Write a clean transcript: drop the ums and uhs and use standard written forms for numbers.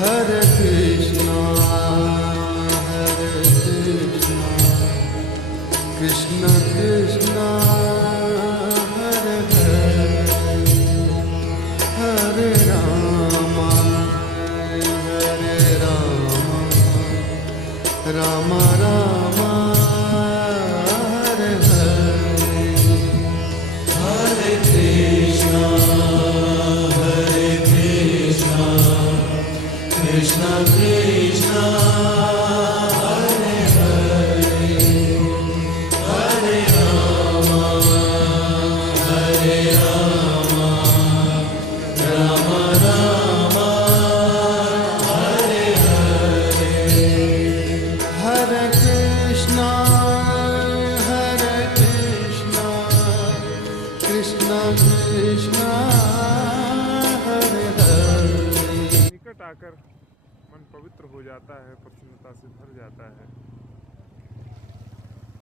Hare Krishna, Hare Krishna, Krishna Krishna, Hare Hare, Hare Rama, Hare Rama, Rama Rama, Hare Hare, Hare Krishna, Hare Krishna, Krishna Krishna, Hare Hare, Hare Rama, Hare Rama, Rama Rama, Hare Hare, Hare Krishna, Hare Krishna, Krishna Krishna, Hare Hare। निकट आकर मन पवित्र हो जाता है, प्रसन्नता से भर जाता है।